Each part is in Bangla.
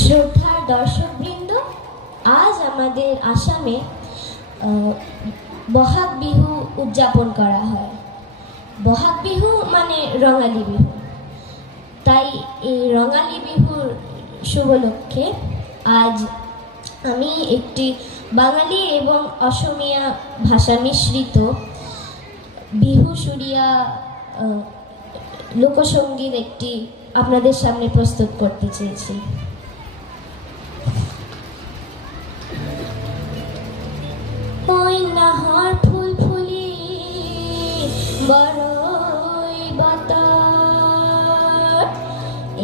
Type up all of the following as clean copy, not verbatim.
শ্রদ্ধার দর্শকবৃন্দ, আজ আমাদের আসামে বহাগ বিহু উদযাপন করা হয়। বহাগ বিহু মানে রঙালী বিহু। তাই এই রঙালী বিহুর শুভলক্ষে আজ আমি একটি বাঙালি এবং অসমীয়া ভাষা মিশ্রিত বিহু সুরিয়া লোকসঙ্গীত একটি আপনাদের সামনে প্রস্তুত করতে চেয়েছি। নাহর ফুল ফুলি বড়ই বতর,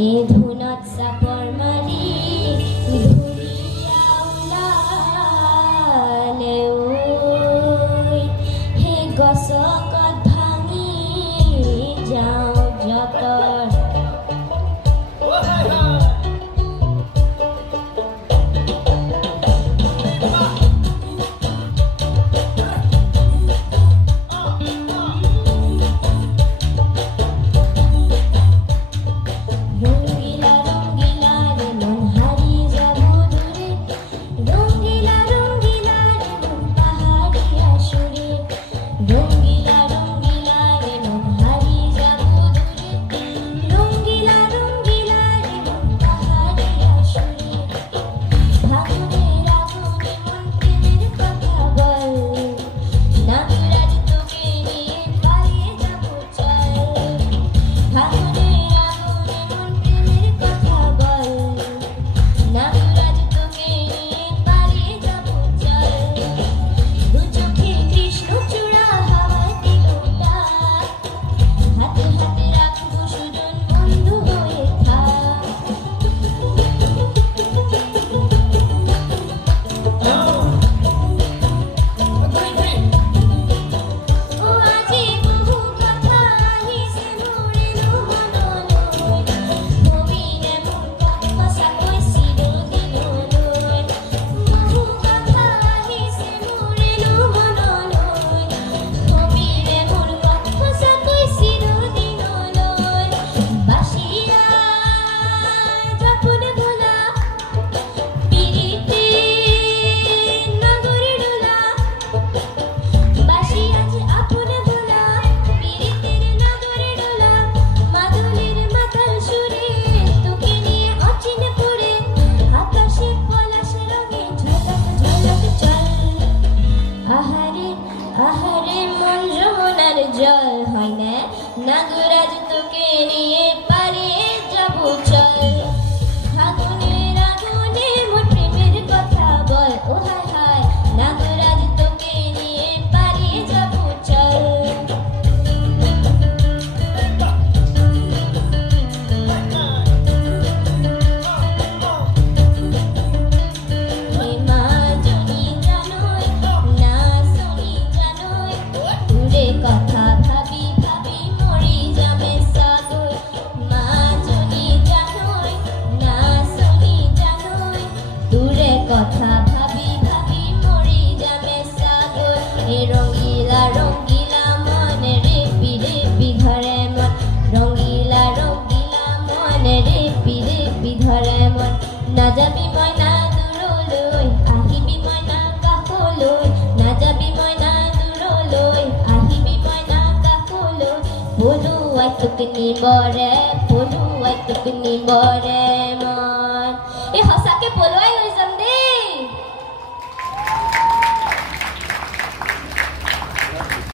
এ ধুনত চাপৰ মাৰি ধুলিয়া ওলালে হে গছকত ভাঙি যাওঁ যতৰ। জল হয় না নাগরাজ তোকে নিয়ে পারে যাব চল, ফাগুনের আগুনে মোর প্রেমের কথা বল, ও হায় হায় নাগরাজ তোকে নিয়ে পারে যাব চল। হে মা জনি জানোই না শুনি জানোই তোরে কথা ভাবি ভাবি মরি যাবে সাগর, মা জনি জানোই না শুনি জানোই তোরে কথা ভাবি ভাবি মরি যাবে সাগর। এ রঙিলা রঙিলা মন রেপি রেপি ধরে মন, রঙিলা রঙিলা মন রেপি রেপি ধরে মন, না যাবি ময়না দূৰলৈ আহিবি ময়না কাষলৈ, না যাবি ময়না দূৰলৈ আহিবি ময়না কাষলৈ, পলুৱাই তোক নিবৰে পলুৱাই তোক নিবৰে মন। এই সঁচাকে পলুৱাই লৈ যাব।